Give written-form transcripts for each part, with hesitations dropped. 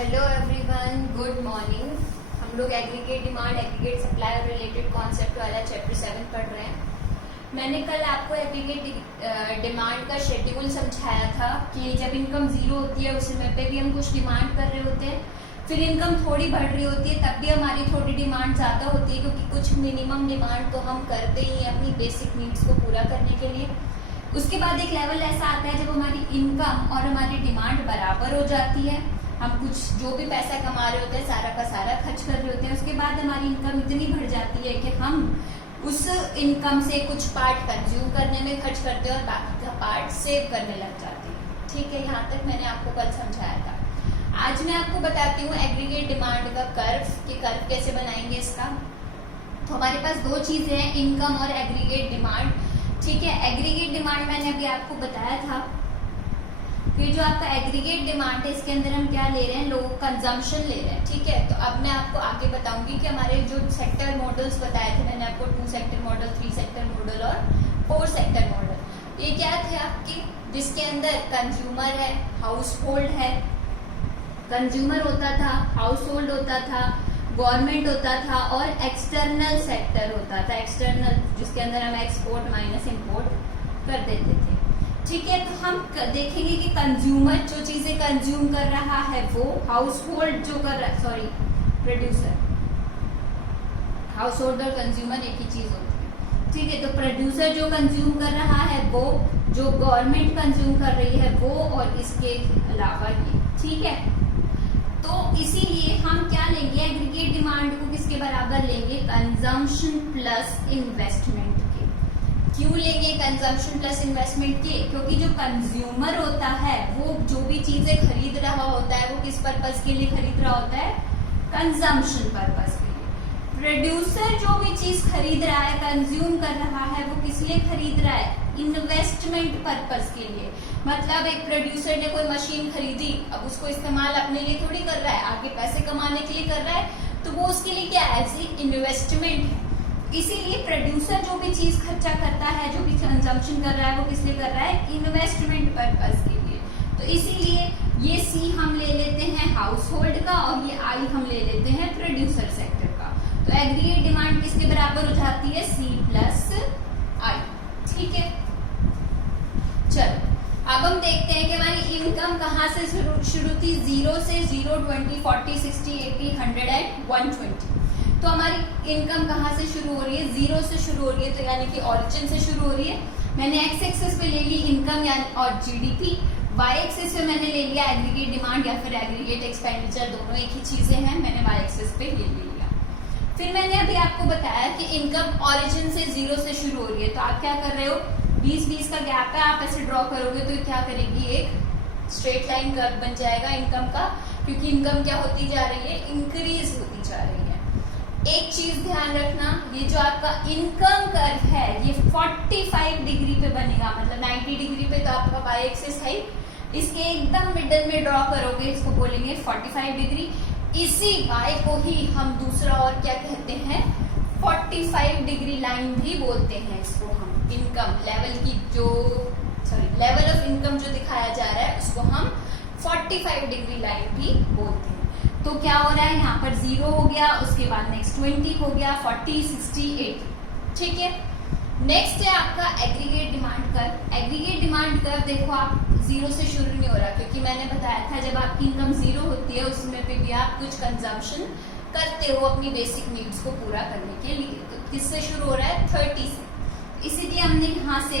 Hello everyone, good morning. हम लोग aggregate demand, aggregate supply और रिलेटेड कॉन्सेप्ट वाला चैप्टर 7 पढ़ रहे हैं। मैंने कल आपको एग्रीगेट डिमांड का शेड्यूल समझाया था कि जब इनकम जीरो होती है उस समय पे भी हम कुछ डिमांड कर रहे होते हैं, फिर इनकम थोड़ी बढ़ रही होती है तब भी हमारी थोड़ी डिमांड ज्यादा होती है, क्योंकि कुछ मिनिमम डिमांड तो हम करते ही हैं अपनी बेसिक नीड्स को पूरा करने के लिए। उसके बाद एक लेवल ऐसा आता है जब हमारी इनकम और हमारी डिमांड बराबर हो जाती है, हम कुछ जो भी पैसा कमा रहे होते हैं सारा का सारा खर्च कर रहे होते हैं। उसके बाद हमारी इनकम इतनी बढ़ जाती है कि हम उस इनकम से कुछ पार्ट कंज्यूम करने में खर्च करते हैं और बाकी का पार्ट सेव करने लग जाते हैं। ठीक है, यहाँ तक मैंने आपको कल समझाया था। आज मैं आपको बताती हूँ एग्रीगेट डिमांड का कर्व, कि कर्व कैसे बनाएंगे इसका। तो हमारे पास दो चीजें हैं, इनकम और एग्रीगेट डिमांड। ठीक है, एग्रीगेट डिमांड मैंने अभी आपको बताया था कि जो आपका एग्रीगेट डिमांड है इसके अंदर हम क्या ले रहे हैं, लोग कंजम्पशन ले रहे हैं। ठीक है, तो अब मैं आपको आगे बताऊंगी कि हमारे जो सेक्टर मॉडल्स बताए थे मैंने आपको, 2 सेक्टर मॉडल, 3 सेक्टर मॉडल और 4 सेक्टर मॉडल, ये क्या थे आपके, जिसके अंदर कंज्यूमर है, हाउस होल्ड है, कंज्यूमर होता था, हाउस होल्ड होता था, गवर्नमेंट होता था और एक्सटर्नल सेक्टर होता था। एक्सटर्नल जिसके अंदर हम एक्सपोर्ट माइनस इंपोर्ट कर देते थे। ठीक है, तो हम देखेंगे कि कंज्यूमर जो चीजें कंज्यूम कर रहा है वो, हाउस होल्ड जो कर रहा, सॉरी प्रोड्यूसर, हाउस होल्ड और कंज्यूमर एक ही चीज होती है। ठीक है, तो प्रोड्यूसर जो कंज्यूम कर रहा है वो, जो गवर्नमेंट कंज्यूम कर रही है वो, और इसके अलावा ये। ठीक है, तो इसीलिए हम क्या लेंगे, एग्रीगेट डिमांड को किसके बराबर लेंगे, कंजम्पशन प्लस इन्वेस्टमेंट के। क्यों लेंगे कंजम्पशन प्लस इन्वेस्टमेंट के, क्योंकि जो कंज्यूमर होता है वो जो भी चीजें खरीद रहा होता है वो किस पर्पस के लिए खरीद रहा होता है, कंजम्पशन पर्पस के लिए। प्रोड्यूसर जो भी चीज खरीद रहा है, कंज्यूम कर रहा है, वो किस लिए खरीद रहा है, इन्वेस्टमेंट पर्पस के लिए। मतलब एक प्रोड्यूसर ने कोई मशीन खरीदी, अब उसको इस्तेमाल अपने लिए थोड़ी कर रहा है, आगे पैसे कमाने के लिए कर रहा है, तो वो उसके लिए क्या है, इन्वेस्टमेंट है। इसीलिए प्रोड्यूसर जो भी चीज खर्चा करता है, जो भी कंजम्पशन कर रहा है, वो किस लिए कर रहा है, इन्वेस्टमेंट पर्पस के लिए। तो इसीलिए ये सी हम ले लेते हैं हाउस होल्ड का और ये आई हम ले लेते हैं प्रोड्यूसर सेक्टर का। तो एग्रीगेट डिमांड किसके बराबर हो जाती है, सी प्लस आई। ठीक है, चलो अब हम देखते हैं कि हमारी इनकम कहाँ से शुरू थी, 0 से 0, 20, 40, 60, 80, 100 एंड 120। तो हमारी इनकम कहाँ से शुरू हो रही है, 0 से शुरू हो रही है, तो यानी कि ऑरिजिन से शुरू हो रही है। मैंने एक्स एक्सिस पे ले ली इनकम यानी और जीडीपी, वाई एक्सिस पे मैंने ले लिया एग्रीगेट डिमांड या फिर एग्रीगेट एक्सपेंडिचर, दोनों एक ही चीजें हैं, मैंने वाई एक्सिस पे ले लिया। फिर मैंने अभी आपको बताया कि इनकम ऑरिजिन से 0 से शुरू हो रही है, तो आप क्या कर रहे हो, 20-20 का गैप है, आप ऐसे ड्रॉ करोगे तो क्या करेगी, एक स्ट्रेट लाइन कर्व बन जाएगा इनकम का, क्योंकि इनकम क्या होती जा रही है, इंक्रीज होती जा रही है। एक चीज ध्यान रखना, ये जो आपका इनकम कर्व है ये 45 डिग्री पे बनेगा, मतलब 90 डिग्री पे तो आपका वाई एक्सिस है, इसके एकदम मिडल में ड्रॉ करोगे, इसको बोलेंगे 45 डिग्री। इसी वाई को ही हम दूसरा और क्या कहते हैं, 45 डिग्री लाइन भी बोलते हैं इसको हम। इनकम लेवल की जो, सॉरी लेवल ऑफ इनकम जो दिखाया जा रहा है उसको हम 45 डिग्री लाइन भी बोलते हैं। तो क्या हो रहा है, यहाँ पर 0 हो गया, उसके बाद नेक्स्ट 20 हो गया, 40, 60, 80। ठीक है, नेक्स्ट है आपका aggregate demand curve. Aggregate demand curve देखो आप 0 से शुरू नहीं हो रहा, क्योंकि मैंने बताया था जब आपकी इनकम 0 होती है उसमें पे भी आप कुछ कंजम्पशन करते हो अपनी बेसिक नीड्स को पूरा करने के लिए। तो किससे शुरू हो रहा है, 30 से। इसीलिए हमने यहाँ से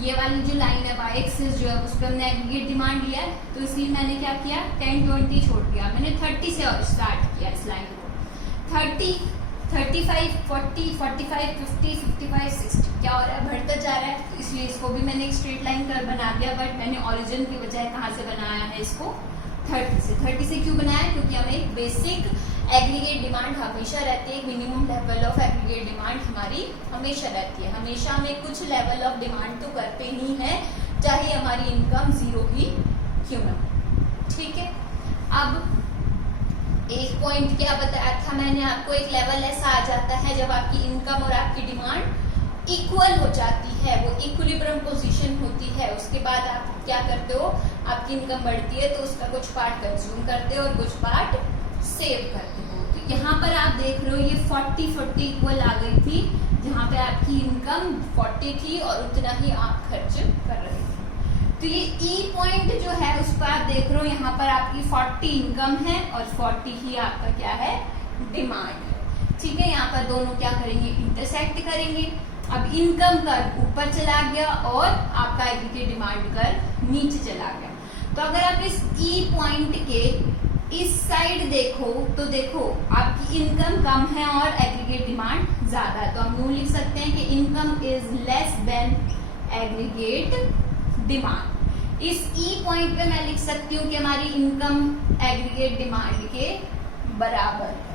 ये वाली जो लाइन है वाई एक्सिस जो है उस पर हमने एग्रीगेट डिमांड लिया है, तो इसलिए मैंने क्या किया, 10, 20 छोड़ दिया, मैंने 30 से स्टार्ट किया इस लाइन को। 30, 35, 40, 45, 50, 55, 60 क्या हो रहा है, बढ़ता जा रहा है, तो इसलिए इसको भी मैंने एक स्ट्रेट लाइन कर्व बना दिया, बट मैंने ओरिजिन की बजाय कहाँ से बनाया है इसको, 30 से। 30 से क्यों बनाया, क्योंकि हमें एक बेसिक एग्रीगेट डिमांड हमेशा रहती है, minimum level of aggregate demand हमारी हमेशा रहती है। हमेशा हमें कुछ लेवल ऑफ डिमांड तो करते ही है, चाहे हमारी इनकम 0 ही क्यों ना। ठीक है, अब एक पॉइंट क्या बताया था मैंने आपको, एक लेवल ऐसा आ जाता है जब आपकी इनकम और आपकी डिमांड इक्वल हो जाती है, वो इक्विलिब्रियम पोजीशन होती है। उसके बाद आप क्या करते हो, आपकी इनकम बढ़ती है तो उसका कुछ पार्ट कंज्यूम करते हो और कुछ पार्ट सेव करते हो। तो यहाँ पर आप देख रहे हो ये 40-40 इक्वल आ गई थी, जहाँ पे आपकी इनकम 40 थी और उतना ही आप खर्च कर रहे थे। तो ये ई पॉइंट जो है उस पर आप देख रहे हो, यहाँ पर आपकी 40 इनकम है और 40 ही आपका क्या है, डिमांड है। ठीक है, यहाँ पर दोनों क्या करेंगे, इंटरसेक्ट करेंगे। अब इनकम कर्व ऊपर चला गया और आपका एग्रीगेट डिमांड कर्व नीचे चला गया। तो अगर आप इस ई पॉइंट के इस साइड देखो तो देखो आपकी इनकम कम है और एग्रीगेट डिमांड ज्यादा है। तो हम यूं लिख सकते हैं कि income is less then aggregate demand. इस ई पॉइंट पे मैं लिख सकती हूँ कि हमारी इनकम एग्रीगेट डिमांड के बराबर है।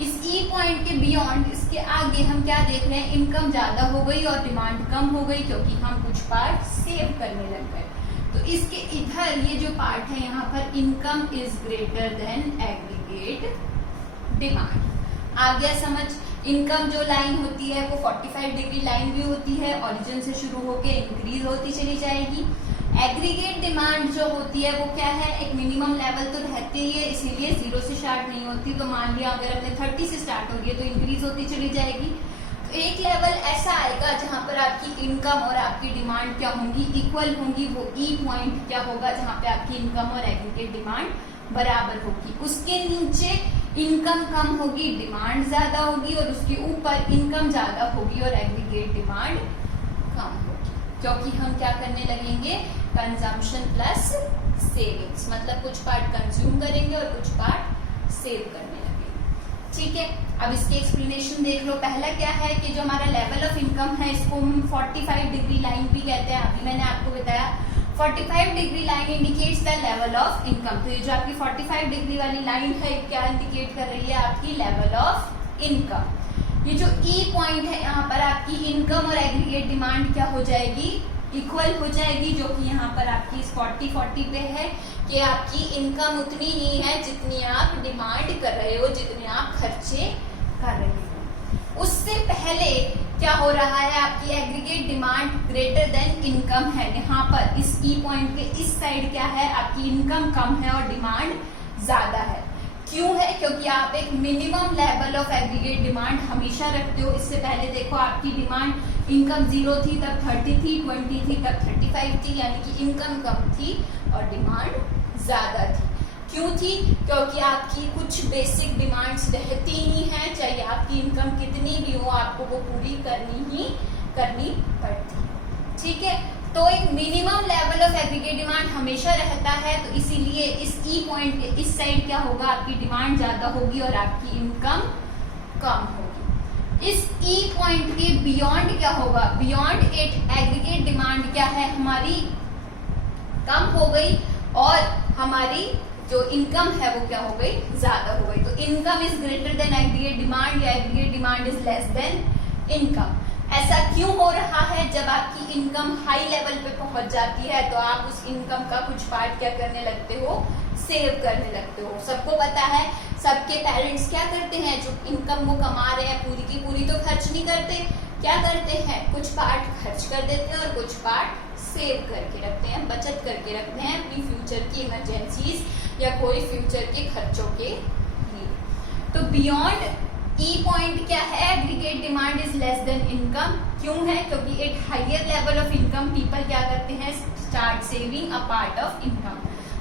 इस ई पॉइंट के बियॉन्ड, इसके आगे हम क्या देख रहे हैं, इनकम ज्यादा हो गई और डिमांड कम हो गई क्योंकि हम कुछ पार्ट सेव करने लग गए। तो इसके इधर ये जो पार्ट है यहाँ पर income is greater than aggregate demand. आ गया समझ? इनकम जो लाइन होती है वो 45 डिग्री लाइन भी होती है, ओरिजिन से शुरू होके इंक्रीज होती चली जाएगी। एग्रीगेट डिमांड जो होती है वो क्या है, एक मिनिमम लेवल तो रहती ही है, इसीलिए 0 से स्टार्ट नहीं होती। तो मान लिया अगर अपने 30 से स्टार्ट हो रही है तो इंक्रीज होती चली जाएगी। तो एक लेवल ऐसा आएगा जहां पर आपकी इनकम और आपकी डिमांड क्या होंगी, इक्वल होंगी। वो ई पॉइंट क्या होगा, जहां पे आपकी इनकम और एग्रीगेट डिमांड बराबर होगी। उसके नीचे इनकम कम होगी, डिमांड ज्यादा होगी, और उसके ऊपर इनकम ज्यादा होगी और एग्रीगेट डिमांड कम होगी, क्योंकि हम क्या करने लगेंगे, कंजम्पशन प्लस सेविंग्स, मतलब कुछ पार्ट कंज्यूम करेंगे और कुछ पार्ट सेव करने लगेंगे। ठीक है, अब इसकी एक्सप्लेनेशन देख लो। पहला क्या है कि जो हमारा लेवल ऑफ इनकम है इसको हम 45 डिग्री लाइन भी कहते हैं। अभी मैंने आपको बताया 45 degree line indicates the level of income. तो ये जो आपकी 45 डिग्री वाली लाइन है क्या इंडिकेट कर रही है, आपकी लेवल ऑफ इनकम। ये जो ई पॉइंट है यहाँ पर आपकी इनकम और एग्रीगेट डिमांड क्या हो जाएगी, इक्वल हो जाएगी, जो कि यहाँ पर आपकी 40-40 पे है कि आपकी इनकम उतनी ही है जितनी आप डिमांड कर रहे हो, जितने आप खर्चे कर रहे हो। उससे पहले क्या हो रहा है, आपकी aggregate demand greater than income है। यहाँ पर इस ई पॉइंट के इस साइड क्या है, आपकी इनकम कम है और डिमांड ज्यादा है। क्यों है, क्योंकि आप एक minimum level of aggregate demand हमेशा रखते हो। इससे पहले देखो आपकी डिमांड, इनकम 0 थी तब 30 थी, 20 थी तब 35 थी, यानी कि इनकम कम थी और डिमांड ज्यादा थी। क्यों थी, क्योंकि आपकी कुछ बेसिक डिमांड्स रहती ही हैं, चाहे आपकी इनकम कितनी भी हो आपको वो पूरी करनी पड़ती। ठीक है, तो एक minimum level of aggregate demand हमेशा रहता है, तो इसीलिए इस ई पॉइंट के इस साइड क्या होगा, आपकी डिमांड ज्यादा होगी और आपकी इनकम कम होगी। इस ई पॉइंट के बियॉन्ड क्या होगा, बियॉन्ड इट एग्रीगेट डिमांड क्या है, हमारी कम हो गई और हमारी जो इनकम है वो क्या हो गई, ज्यादा हो गई। तो income is greater than aggregate demand या aggregate demand is less than income. ऐसा क्यों हो रहा है, जब आपकी इनकम हाई लेवल पे पहुंच जाती है तो आप उस इनकम का कुछ पार्ट क्या करने लगते हो, सेव करने लगते हो। सबको पता है, सबके पेरेंट्स क्या करते हैं, जो इनकम वो कमा रहे हैं पूरी की पूरी तो खर्च नहीं करते, क्या करते हैं, कुछ पार्ट खर्च कर देते हैं और कुछ पार्ट सेव करके रखते हैं, बचत करके रखते हैं अपनी फ्यूचर की इमरजेंसीज या कोई फ्यूचर के खर्चों के लिए। तो बियॉन्ड ई पॉइंट क्या है, aggregate demand is less than income. क्यों है, क्योंकि at higher level of income people क्या करते हैं, start saving a part of income.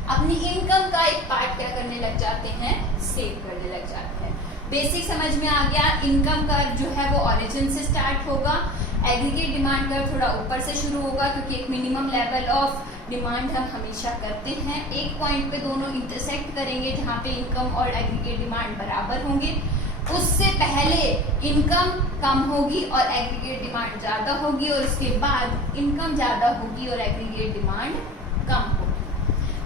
अपनी इनकम का एक पार्ट क्या करने लग जाते हैं, सेव करने लग जाते हैं। बेसिक समझ में आ गया। इनकम कर्व जो है वो ओरिजिन से स्टार्ट होगा, एग्रीगेट डिमांड कर्व थोड़ा ऊपर से शुरू होगा, क्योंकि एक मिनिमम लेवल ऑफ डिमांड हम हमेशा करते हैं। एक पॉइंट पे दोनों इंटरसेक्ट करेंगे जहाँ पे इनकम और एग्रीगेट डिमांड बराबर होंगे। उससे पहले इनकम कम होगी और एग्रीगेट डिमांड ज्यादा होगी, और उसके बाद इनकम ज्यादा होगी और एग्रीगेट डिमांड कम होगी।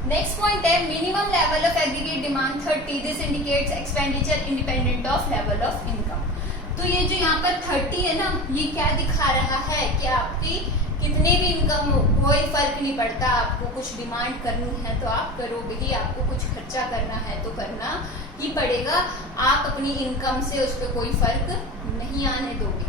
नेक्स्ट पॉइंट है minimum level of aggregate demand 30। This indicates expenditure independent of level of income. तो ये जो यहाँ पर 30 है ना, ये क्या दिखा रहा है कि आपकी कितने भी इनकम हो, कोई फर्क नहीं पड़ता। आपको कुछ डिमांड करनी है तो आप करोगे ही, आपको कुछ खर्चा करना है तो करना ही पड़ेगा। आप अपनी इनकम से उस पर कोई फर्क नहीं आने दोगे।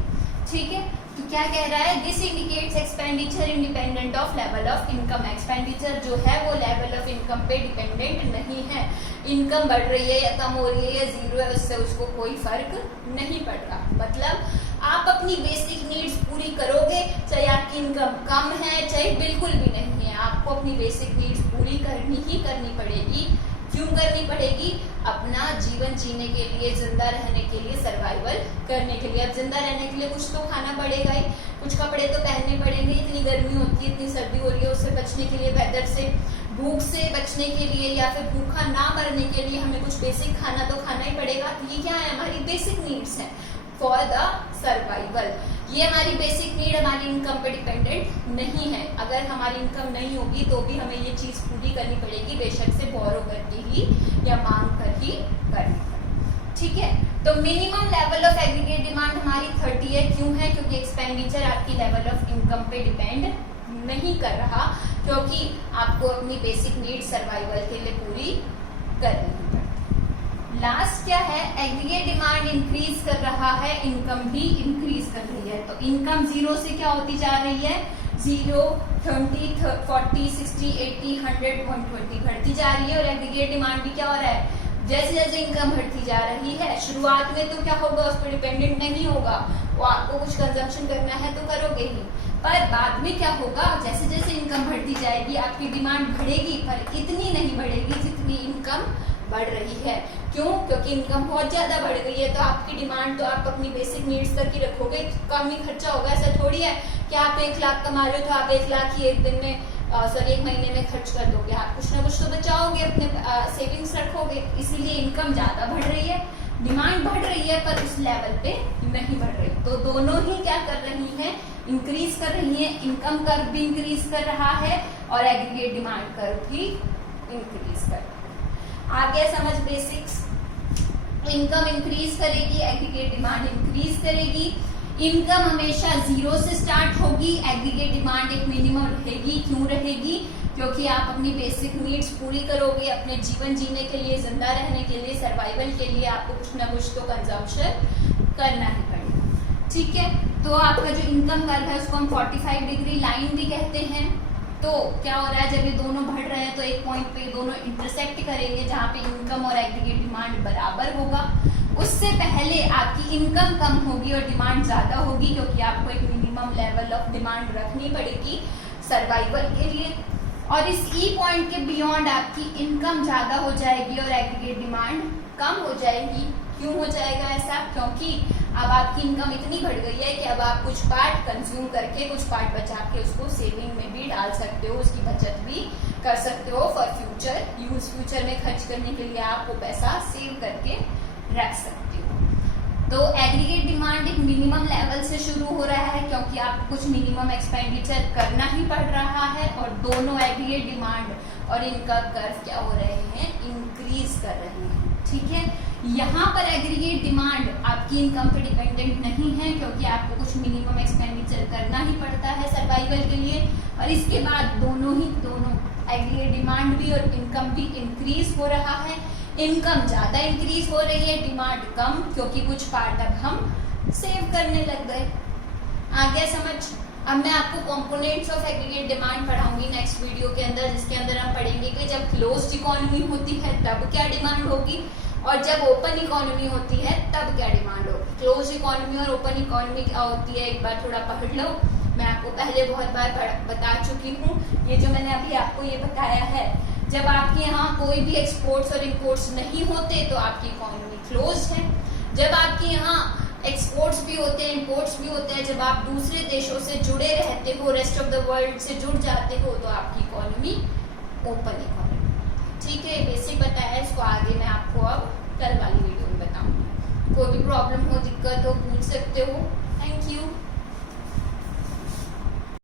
ठीक है, तो क्या कह रहा है, this indicates expenditure independent of level of income. Expenditure जो है वो लेवल ऑफ इनकम पे डिपेंडेंट नहीं है। इनकम बढ़ रही है या कम हो रही है या जीरो है, उससे उसको कोई फर्क नहीं पड़ रहा। मतलब आप अपनी बेसिक नीड्स पूरी करोगे, चाहे आपकी इनकम कम है चाहे बिल्कुल भी नहीं है, आपको अपनी बेसिक नीड्स पूरी करनी ही करनी पड़ेगी। क्यों करनी पड़ेगी? अपना जीवन जीने के लिए, जिंदा रहने के लिए, सर्वाइवल करने के लिए। अब जिंदा रहने के लिए कुछ तो खाना पड़ेगा ही, कुछ कपड़े तो पहनने पड़ेंगे। इतनी गर्मी होती है, इतनी सर्दी हो रही है, उससे बचने के लिए, वेदर से, भूख से बचने के लिए या फिर भूखा ना मरने के लिए हमें कुछ बेसिक खाना तो खाना ही पड़ेगा। तो ये क्या है, हमारी बेसिक नीड्स है फॉर द सर्वाइवल। ये हमारी बेसिक नीड हमारी इनकम पे डिपेंडेंट नहीं है। अगर हमारी इनकम नहीं होगी तो भी हमें ये चीज पूरी करनी पड़ेगी, बेशक से बोरो करके ही या मांग कर ही करनी पड़ेगी। ठीक है, तो minimum level of aggregate demand हमारी 30 है। क्यों है? क्योंकि एक्सपेंडिचर आपकी लेवल ऑफ इनकम पे डिपेंड नहीं कर रहा, क्योंकि आपको अपनी बेसिक नीड सर्वाइवल के लिए पूरी करनी है। लास्ट क्या है, एग्रीगेट डिमांड इंक्रीज कर रहा है, इनकम भी इंक्रीज कर रही है। तो इनकम जीरो से क्या होती जा रही है, 0, 20, 40, 60, 80, 100, 120 बढ़ती जा रही है। और एग्रीगेट डिमांड भी क्या हो रहा है, जैसे जैसे इनकम बढ़ती जा रही है, शुरुआत में तो क्या होगा, उस पर डिपेंडेंट नहीं होगा, वो आपको कुछ कंजम्पशन करना है तो करोगे ही, पर बाद में क्या होगा, जैसे जैसे इनकम बढ़ती जाएगी आपकी डिमांड बढ़ेगी, पर इतनी नहीं बढ़ेगी जितनी इनकम बढ़ रही है। क्यों? क्योंकि इनकम बहुत ज्यादा बढ़ गई है, तो आपकी डिमांड तो आप अपनी बेसिक नीड्स तक ही रखोगे, कम ही खर्चा होगा। ऐसा थोड़ी है कि आप 1 लाख कमा रहे हो तो आप 1 लाख ही एक दिन में एक महीने में खर्च कर दोगे। आप कुछ ना कुछ तो बचाओगे, अपने सेविंग्स रखोगे। इसीलिए इनकम ज्यादा बढ़ रही है, डिमांड बढ़ रही है, पर उस लेवल पे नहीं बढ़ रही। तो दोनों ही क्या कर रही है, इंक्रीज कर रही है। इनकम कर्व भी इंक्रीज कर रहा है और एग्रीगेट डिमांड कर्व भी इंक्रीज कर रहा है। आगे समझ बेसिक्स, इनकम इंक्रीज करेगी, एग्रीगेट डिमांड इंक्रीज करेगी। इनकम हमेशा 0 से स्टार्ट होगी, एग्रीगेट डिमांड एक मिनिमम रहेगी। क्यों रहेगी? क्योंकि आप अपनी बेसिक नीड्स पूरी करोगे, अपने जीवन जीने के लिए, जिंदा रहने के लिए, सर्वाइवल के लिए आपको कुछ ना कुछ तो कंजम्पशन करना ही पड़ेगा। ठीक है, तो आपका जो इनकम कर्व है उसको हम 45 डिग्री लाइन भी कहते हैं। तो क्या हो रहा है, जब ये दोनों बढ़ रहे हैं तो एक पॉइंट पे दोनों इंटरसेक्ट करेंगे जहाँ पे इनकम और एग्रीगेट डिमांड बराबर होगा। उससे पहले आपकी इनकम कम होगी और डिमांड ज्यादा होगी, क्योंकि आपको एक मिनिमम लेवल ऑफ डिमांड रखनी पड़ेगी सर्वाइवल के लिए। और इस ई पॉइंट के बियॉन्ड आपकी इनकम ज्यादा हो जाएगी और एग्रीगेट डिमांड कम हो जाएगी। क्यों हो जाएगा ऐसा? क्योंकि अब आपकी इनकम इतनी बढ़ गई है कि अब आप कुछ पार्ट कंज्यूम करके, कुछ पार्ट बचा के उसको सेविंग में भी डाल सकते हो, उसकी बचत भी कर सकते हो फॉर फ्यूचर यूज। फ्यूचर में खर्च करने के लिए आप वो पैसा सेव करके रख सकते हो। तो एग्रीगेट डिमांड एक मिनिमम लेवल से शुरू हो रहा है, क्योंकि आपको कुछ मिनिमम एक्सपेंडिचर करना ही पड़ रहा है, और दोनों एग्रीगेट डिमांड और इनका कर्व क्या हो रहे हैं, इंक्रीज कर रहे हैं। ठीक है, यहाँ पर एग्रीगेट डिमांड आपकी इनकम पे डिपेंडेंट नहीं है, क्योंकि आपको कुछ मिनिमम एक्सपेंडिचर करना ही पड़ता है सर्वाइवल के लिए। और इसके बाद दोनों एग्रीगेट डिमांड भी और इनकम भी इंक्रीज हो रहा है। इनकम ज्यादा इंक्रीज हो रही है, डिमांड कम, क्योंकि कुछ पार्ट अब हम सेव करने लग गए। आगे समझ। अब मैं आपको कंपोनेंट्स ऑफ एग्रीगेट डिमांड पढ़ाऊंगी नेक्स्ट वीडियो के अंदर, जिसके अंदर हम पढ़ेंगे कि जब क्लोज्ड इकोनॉमी होती है तब क्या डिमांड होगी, और जब ओपन इकोनॉमी होती है तब क्या डिमांड होगी। क्लोज्ड इकोनॉमी और ओपन इकोनॉमी क्या होती है, एक बार थोड़ा पढ़ लो। मैं आपको पहले बहुत बार बता चुकी हूँ। ये जो मैंने अभी आपको ये बताया है, जब आपके यहाँ कोई भी एक्सपोर्ट्स और इम्पोर्ट्स नहीं होते तो आपकी इकोनॉमी क्लोज्ड है। जब आपके यहाँ एक्सपोर्ट्स भी होते हैं, इम्पोर्ट्स भी होते हैं, जब आप दूसरे देशों से जुड़े रहते हो, रेस्ट ऑफ द वर्ल्ड से जुड़ जाते हो, तो आपकी इकोनॉमी ओपन इकोनॉमी। ठीक है, बेसिक बताया, इसको आगे मैं आपको अब कल वाली वीडियो में बताऊंगी। कोई भी प्रॉब्लम हो, दिक्कत हो, पूछ सकते हो। Thank you.